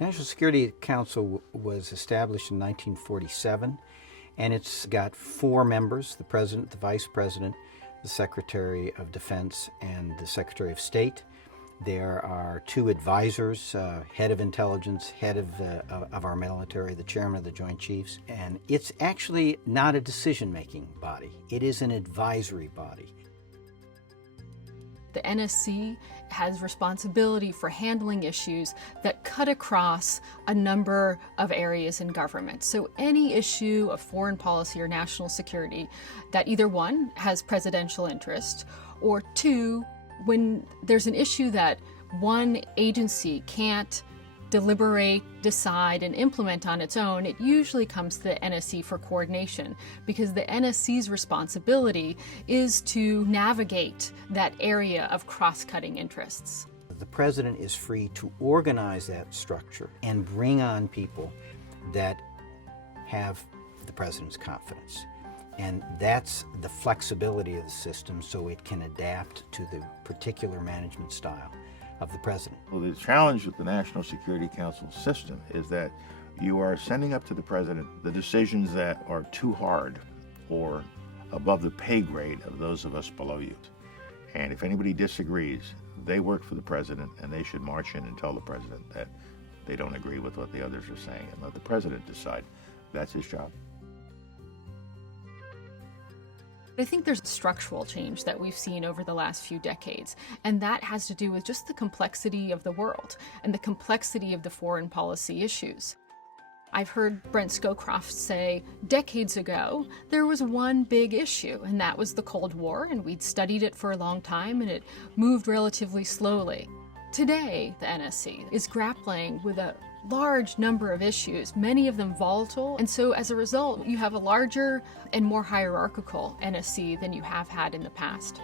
National Security Council was established in 1947, and it's got 4 members: the President, the Vice President, the Secretary of Defense, and the Secretary of State. There are 2 advisors, head of intelligence, head of our military, the chairman of the Joint Chiefs. And it's actually not a decision-making body. It is an advisory body. The NSC has responsibility for handling issues that cut across a number of areas in government. So any issue of foreign policy or national security that either 1, has presidential interest, or 2, when there's an issue that one agency can't deliberate, decide, and implement on its own, it usually comes to the NSC for coordination, because the NSC's responsibility is to navigate that area of cross-cutting interests. The president is free to organize that structure and bring on people that have the president's confidence. And that's the flexibility of the system, so it can adapt to the particular management style of the president. Well, the challenge with the National Security Council system is that you are sending up to the president the decisions that are too hard or above the pay grade of those of us below you. And if anybody disagrees, they work for the president, and they should march in and tell the president that they don't agree with what the others are saying, and let the president decide. That's his job. I think there's structural change that we've seen over the last few decades, and that has to do with just the complexity of the world and the complexity of the foreign policy issues. I've heard Brent Scowcroft say decades ago there was one big issue, and that was the Cold War, and we'd studied it for a long time and it moved relatively slowly. Today, the NSC is grappling with a large number of issues, many of them volatile, and so as a result, you have a larger and more hierarchical NSC than you have had in the past.